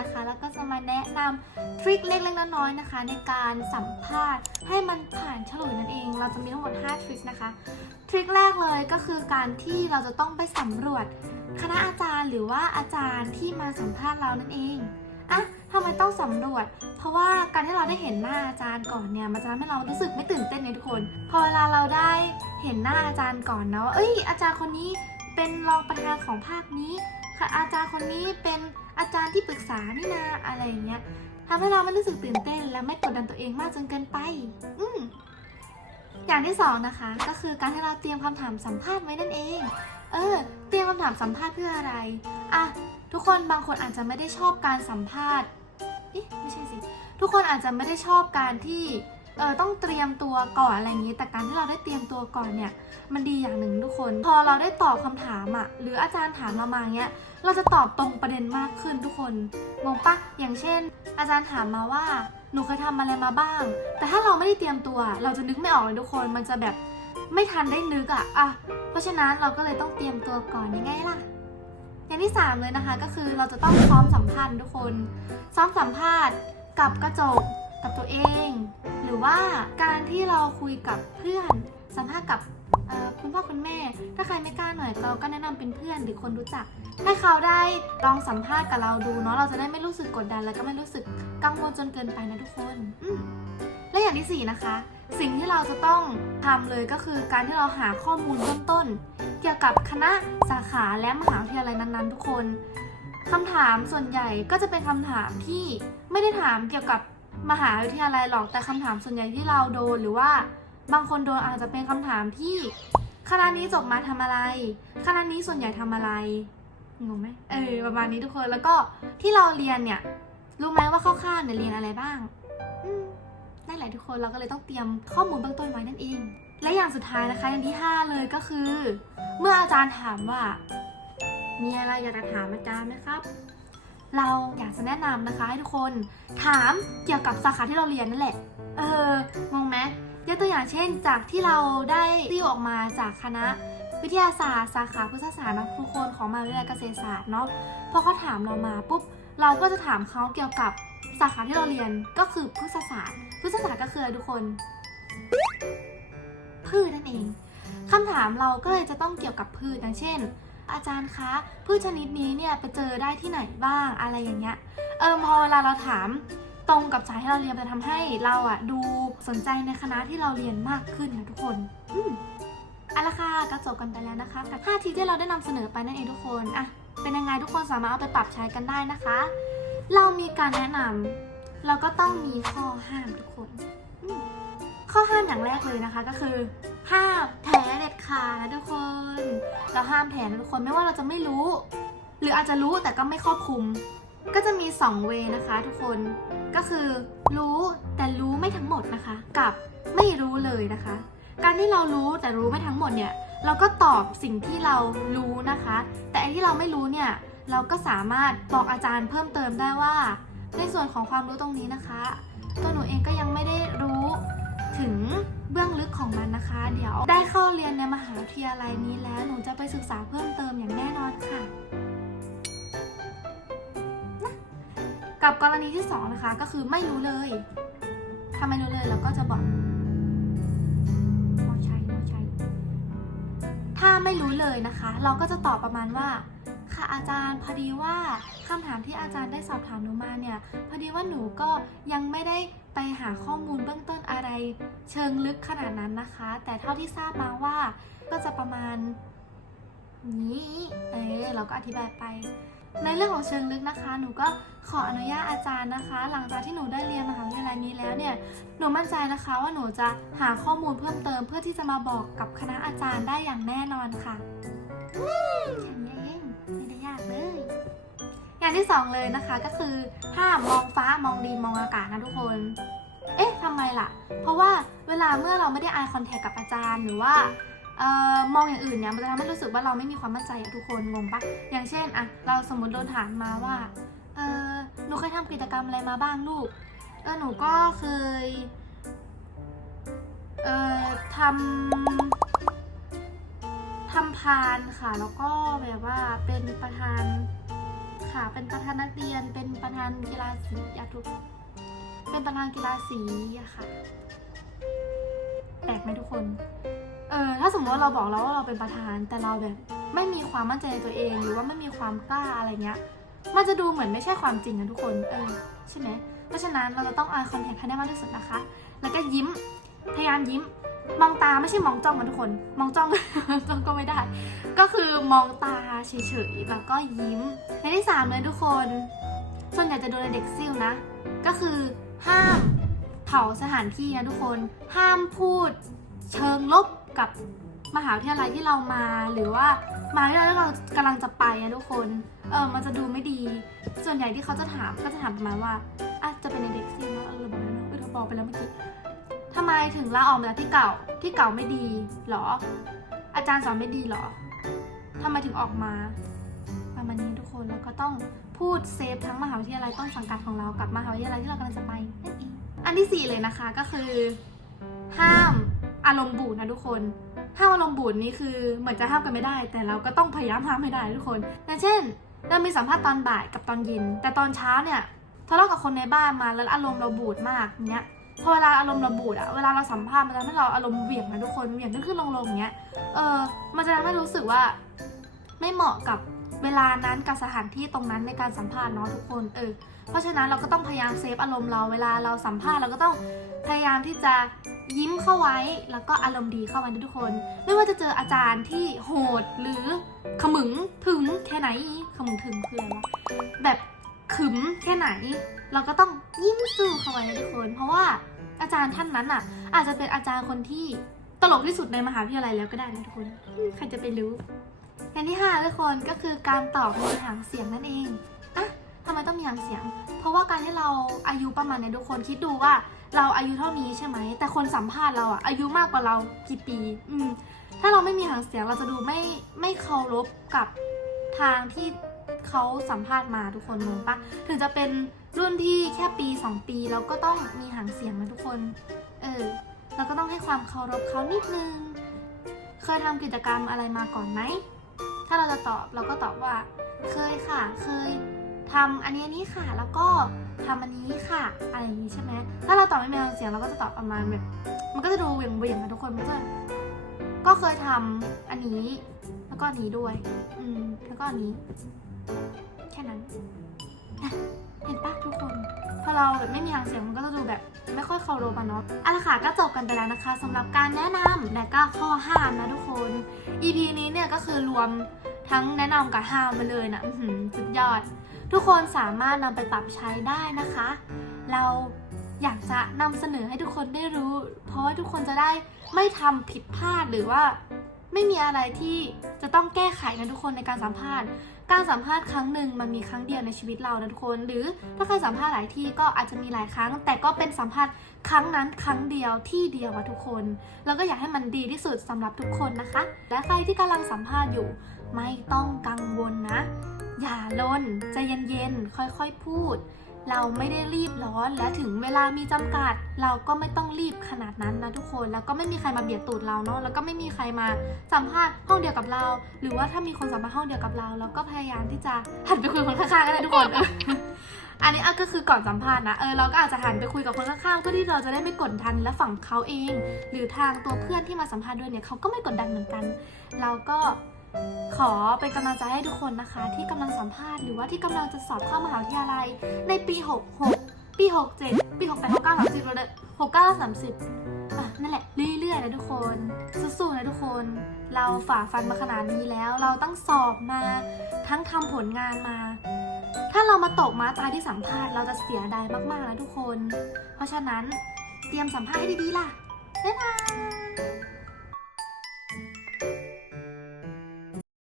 นะคะ แล้วก็จะมาแนะนำทริคเล็กๆน้อยๆนะคะ ในการสัมภาษณ์ให้มันผ่านฉลุยนั่นเอง เราจะมีทั้งหมด 5 ทริคนะคะ ทริคแรกเลยก็คือการที่เราจะต้องไปสำรวจ คณะอาจารย์หรือว่าอาจารย์ที่มาสัมภาษณ์เรานั่นเองอะทำไมต้องสำรวจ เพราะว่าการที่เราได้เห็นหน้าอาจารย์ก่อนเนี่ย มันจะทำให้เรารู้สึกไม่ตื่นเต้นไงทุกคน พอเวลาเราได้เห็นหน้าอาจารย์ก่อนเนาะเอ้ย อาจารย์คนนี้เป็นรองประธานของภาคนี้ ค่ะอาจารย์คนนี้เป็นอาจารย์ที่ปรึกษานี่นาอะไรอย่างเงี้ยทำให้เราไม่รู้สึกตื่นเต้น และไม่กดดันตัวเองมากจนเกินไป อืมอย่างที่สองนะคะ ก็คือการที่เราเตรียมคำถามสัมภาษณ์ไว้นั่นเอง เออ เตรียมคำถามสัมภาษณ์เพื่ออะไรอะทุกคนบางคนอาจจะไม่ได้ชอบการสัมภาษณ์เอ๊ะไม่ใช่สิ ทุกคนอาจจะไม่ได้ชอบการที่ เออต้องเตรียมตัวก่อนอะไรอย่างนี้ แต่การที่เราได้เตรียมตัวก่อนเนี่ย มันดีอย่างหนึ่งทุกคน พอเราได้ตอบคำถามอะ่ะ หรืออาจารย์ถามเรามาเงี้ย เราจะตอบตรงประเด็นมากขึ้นทุกคนงงปะอย่างเช่น อาจารย์ถามมาว่า หนูเคยทำอะไรมาบ้าง แต่ถ้าเราไม่ได้เตรียมตัว เราจะนึกไม่ออกเลยทุกคน มันจะแบบไม่ทันได้นึกอะ่ะอะ เพราะฉะนั้นเราก็เลยต้องเตรียมตัวก่อนยังไงล่ะอย่างที่สามเลยนะคะก็คือเราจะต้องซ้อมสัมภาษณ์ทุกคน ซ้อมสัมภาษณ์กับกระจก กับตัวเอง หรือว่าการที่เราคุยกับเพื่อนสัมภาษณ์กับคุณพ่อคุณแม่ ถ้าใครไม่กล้าหน่อยเราก็แนะนำเป็นเพื่อนหรือคนรู้จัก ให้เขาได้ลองสัมภาษณ์กับเราดูเนาะเราจะได้ไม่รู้สึกกดดัน แล้วก็ไม่รู้สึกกังวลจนเกินไปนะทุกคนและอย่างที่สี่นะคะ สิ่งที่เราจะต้องทำเลยก็คือการที่เราหาข้อมูลเบื้องต้น เกี่ยวกับคณะสาขาและมหาวิทยาลัยนั้นๆ ทุกคนคำถามส่วนใหญ่ก็จะเป็นคำถามที่ไม่ได้ถามเกี่ยวกับ มหาวิทยาลัยหรอกแต่คำถามส่วนใหญ่ที่เราโดนหรือว่า บางคนโดนอาจจะเป็นคำถามที่คณะนี้จบมาทำอะไรคณะนี้ส่วนใหญ่ทำอะไรงงไหมเออประมาณนี้ทุกคนแล้วก็ที่เราเรียนเนี่ย รู้ไหมว่าคร่าวๆเนี่ยเรียนอะไรบ้างอืมนั่นแหละทุกคนเราก็เลยต้องเตรียมข้อมูลเบื้องต้นไว้นั่นเอง และอย่างสุดท้ายนะคะอย่างที่ 5 เลยก็คือ เมื่ออาจารย์ถามว่า มีอะไรอยากจะถามอาจารย์ไหมครับ เราอยากจะแนะนำนะคะให้ทุกคนถามเกี่ยวกับสาขาที่เราเรียนนั่นแหละ เอองงไหมยกตัวอย่างเช่น จากที่เราได้ติวออกมาจากคณะวิทยาศาสตร์สาขาพฤกษศาสตร์นะทุกคนของมหาวิทยาลัยเกษตรศาสตร์เนาะพอเขาถามเรามาปุ๊บเราก็จะถามเขาเกี่ยวกับสาขาที่เราเรียนก็คือพฤกษศาสตร์พฤกษศาสตร์ก็คืออะไรทุกคนพืชนั่นเองคำถามเราก็เลยจะต้องเกี่ยวกับพืชอย่างเช่น อาจารย์คะพืชชนิดนี้เนี่ยไปเจอได้ที่ไหนบ้างอะไรอย่างเงี้ยเออพอเวลาเราถามตรงกับสายที่เราเรียนจะทำให้เราอะดูสนใจในคณะที่เราเรียนมากขึ้นนะทุกคนอืมเอาละค่ะก็จบกันไปแล้วนะคะกับ5ทีที่เราได้นำเสนอไปนั่นเองทุกคนอะเป็นยังไงทุกคนสามารถเอาไปปรับใช้กันได้นะคะ เรามีการแนะนำเราก็ต้องมีข้อห้ามทุกคน ข้อห้ามอย่างแรกเลยนะคะก็คือห้าม ขาดนะทุกคน เราห้ามแถนะทุกคนไม่ว่าเราจะไม่รู้ หรืออาจจะรู้แต่ก็ไม่ครอบคลุม ก็จะมี2เวนะคะทุกคนก็คือรู้แต่รู้ไม่ทั้งหมดนะคะ กับไม่รู้เลยนะคะ การที่เรารู้แต่รู้ไม่ทั้งหมดเนี่ย เราก็ตอบสิ่งที่เรารู้นะคะ แต่ไอที่เราไม่รู้เนี่ยเราก็สามารถบอกอาจารย์เพิ่มเติมได้ว่า ในส่วนของความรู้ตรงนี้นะคะ ตัวหนูเองก็ยังไม่ได้รู้ถึง เบื้องลึกของมันนะคะ เดี๋ยวได้เข้าเรียนในมหาวิทยาลัยนี้แล้วหนูจะไปศึกษาเพิ่มเติมอย่างแน่นอนค่ะนะกับกรณีที่สองนะคะก็คือไม่รู้เลยถ้าไม่รู้เลยเราก็จะบอกมอชัยมอชัยถ้าไม่รู้เลยนะคะ เราก็จะตอบประมาณว่า อาจารย์พอดีว่าคำถามที่อาจารย์ได้สอบถามหนูมาเนี่ยพอดีว่าหนูก็ยังไม่ได้ไปหาข้อมูลเบื้องต้นอะไร เชิงลึกขนาดนั้นนะคะ แต่เท่าที่ทราบมาว่าก็จะประมาณนี้เออเราก็อธิบายไป ในเรื่องของเชิงลึกนะคะ หนูก็ขออนุญาตอาจารย์นะคะ หลังจากที่หนูได้เรียนมหาวิทยาลัยนี้แล้วเนี่ย หนูมั่นใจนะคะว่าหนูจะหาข้อมูลเพิ่มเติม เพื่อที่จะมาบอกกับคณะอาจารย์ได้อย่างแน่นอนค่ะ เองไม่ได้ยากเลย อย่างที่สองเลยนะคะก็คือห้ามมองฟ้ามองดินมองอากาศนะทุกคน เอ๊ะทำไมล่ะ เพราะว่าเวลาเมื่อเราไม่ได้ eye contact กับอาจารย์หรือว่าออมองอย่างอื่นเนี่ยมันจะทำให้รู้สึกว่าเราไม่มีความมั่นใจอะทุกคนงงปะอย่างเช่นอะเราสมมติโดนถามมาว่าเออหนูเคยทำกิจกรรมอะไรมาบ้างลูกเออหนูก็เคยเออทำ ทำพานค่ะ แล้วก็แบบว่าเป็นประธานค่ะ เป็นประธานนักเรียน เป็นประธานกีฬาสีอะทุกเป็นประธานกีฬาสีอะค่ะ แปลกไหมทุกคน เออถ้าสมมติว่าเราบอกแล้วว่าเราเป็นประธานแต่เราแบบไม่มีความมั่นใจในตัวเอง หรือว่าไม่มีความกล้าอะไรเงี้ย มันจะดูเหมือนไม่ใช่ความจริงนะทุกคน เออใช่ไหม เพราะฉะนั้นเราจะต้อง eye contact ให้ได้มากที่สุดนะคะ แล้วก็ยิ้ม พยายามยิ้ม มองตาไม่ใช่มองจ้องนะทุกคน มองจ้อง จ้องก็ไม่ได้ ก็คือมองตาเฉยๆแล้วก็ยิ้มในที่สามเลยทุกคน ส่วนใหญ่จะโดนในเด็กซิ่วนะ ก็คือห้ามเผาสถานที่นะทุกคน ห้ามพูดเชิงลบกับมหาวิทยาลัยที่เรามาหรือว่ามาทยาลัยที่เรากำลังจะไปนะทุกคน เออมันจะดูไม่ดี ส่วนใหญ่ที่เขาจะถามก็จะถามประมาณว่าอะจะเป็นในเด็กซิ่วนะเออบอกแล้วนะเออเธอบอกไปแล้วเมื่อกี้ ทำไมถึงลาออกมาจากที่เก่า ที่เก่าไม่ดีเหรอ อาจารย์สอนไม่ดีเหรอทำไมถึงออกมา ประมาณนี้ทุกคนแล้วก็ต้องพูดเซฟทั้งมหาวิทยาลัยต้นสังกัดของเรากับมหาวิทยาลัยที่เรากำลังจะไปนั่นเองอันที่สี่เลยนะคะก็คือ ห้ามอารมณ์บูดนะทุกคนห้ามอารมณ์บูดนี่คือเหมือนจะห้ามกันไม่ได้ แต่เราก็ต้องพยายามห้ามให้ได้ทุกคนอย่างเช่น เรามีสัมภาษณ์ตอนบ่ายกับตอนเย็น แต่ตอนเช้าเนี่ยทะเลาะกับคนในบ้านมาแล้วอารมณ์เราบูดมากเนี้ย พอเวลาอารมณ์ราบูดอะเวลาเราสัมภาษณ์มันจะทำให้เราอารมณ์เหวี่ยงนะทุกคนเหวี่ยงขึ้นขึ้นลงลงอย่างเงี้ย เออ มันจะทำให้รู้สึกว่า ไม่เหมาะกับเวลานั้นกับสถานที่ตรงนั้นในการสัมภาษณ์เนาะทุกคน เออ เพราะฉะนั้นเราก็ต้องพยายามเซฟอารมณ์เราเวลาเราสัมภาษณ์เราก็ต้องพยายามที่จะยิ้มเข้าไว้ แล้วก็อารมณ์ดีเข้าไว้ทุกคน ไม่ว่าจะเจออาจารย์ที่โหดหรือขมึงถึงแค่ไหนขมึงถึงคืออะไรวะ ขึมแค่ไหน เราก็ต้องยิ้มสู้เข้าไว้นะทุกคน เพราะว่าอาจารย์ท่านนั้นอะ อาจจะเป็นอาจารย์คนที่ตลกที่สุดในมหาวิทยาลัยแล้วก็ได้นะทุกคน ใครจะไปรู้อย่างที่ห้าทุกคนก็คือการตอบในหางเสียงนั่นเองอะทำไมต้องมีหางเสียง เพราะว่าการที่เราอายุประมาณเนี้ยทุกคนคิดดูว่าเราอายุเท่านี้ใช่ไหม แต่คนสัมภาษณ์เราอะอายุมากกว่าเรากี่ปี อืม ถ้าเราไม่มีหางเสียงเราจะดูไม่ไม่เคารพกับทางที่ เขาสัมภาษณ์มาทุกคนงงปะถึงจะเป็นรุ่นที่แค่ปี 2 ปีเราก็ต้องมีหางเสียงนะทุกคน เออเราก็ต้องให้ความเคารพเขานิดนึง เคยทำกิจกรรมอะไรมาก่อนไหม ถ้าเราจะตอบเราก็ตอบว่า เคยค่ะ เคยทำอันนี้นี้ค่ะ แล้วก็ทำอันนี้ค่ะ อะไรอย่างนี้ใช่ไหม ถ้าเราตอบไม่มีเสียงเราก็จะตอบประมาณแบบ มันก็จะดูเหวี่ยงเวียงๆนะทุกคนมันก็จะก็เคยทำอันนี้ แล้วก็นี้ด้วย อืม แล้วก็นี้ แค่นั้นอะเห็นปะทุกคน พอเราแบบไม่มีหางเสียงมันก็จะดูแบบ ไม่ค่อยเคารพอะเนาะอาละค่ะก็จบกันไปแล้วนะคะสำหรับการแนะนำและก็ข้อห้ามนะทุกคน EP นี้เนี่ยก็คือรวมทั้งแนะนำกับห้ามไปเลยนะอื้อหือสุดยอด ทุกคนสามารถนำไปปรับใช้ได้นะคะ เราอยากจะนำเสนอให้ทุกคนได้รู้ เพราะว่าทุกคนจะได้ไม่ทำผิดพลาดหรือว่า ไม่มีอะไรที่จะต้องแก้ไขนะทุกคนในการสัมภาษณ์ การสัมภาษณ์ครั้งหนึ่งมันมีครั้งเดียวในชีวิตเรานะทุกคน หรือถ้าใครสัมภาษณ์หลายที่ก็อาจจะมีหลายครั้ง แต่ก็เป็นสัมภาษณ์ครั้งนั้นครั้งเดียวที่เดียวอะทุกคน แล้วก็อยากให้มันดีที่สุดสำหรับทุกคนนะคะ และใครที่กำลังสัมภาษณ์อยู่ ไม่ต้องกังวลนะ อย่าลนใจเย็นๆค่อยๆพูด เราไม่ได้รีบร้อนและถึงเวลามีจำกัด เราก็ไม่ต้องรีบขนาดนั้นนะทุกคน แล้วก็ไม่มีใครมาเบียดตูดเราเนาะแล้วก็ไม่มีใครมาสัมภาษณ์ห้องเดียวกับเรา หรือว่าถ้ามีคนสัมภาษณ์ห้องเดียวกับเราเราก็พยายามที่จะหันไปคุยกับคนข้างๆกันเลยทุกคนอันนี้ก็คือก่อนสัมภาษณ์นะเออเราก็อาจจะหันไปคุยกับคนข้างๆเพื่อที่เราจะได้ไม่กดดันและฝั่งเขาเอง หรือทางตัวเพื่อนที่มาสัมภาษณ์ด้วยเนี่ยเขาก็ไม่กดดันเหมือนกัน เราก็ ขอเป็นกำลังใจให้ทุกคนนะคะ ที่กำลังสัมภาษณ์หรือว่าที่กำลังจะสอบเข้ามหาวิทยาลัยในปี 66 ปี 67 ปี 68 69 30แล้วเลย69 30อะนั่นแหละเรื่อยๆนะทุกคนสู้ๆนะทุกคน เราฝ่าฟันมาขนาดนี้แล้ว เราต้องสอบมาทั้งทำผลงานมา ถ้าเรามาตกมาตายที่สัมภาษณ์เราจะเสียดายมากๆนะทุกคน เพราะฉะนั้นเตรียมสัมภาษณ์ให้ดีๆล่ะบ๊ายบาย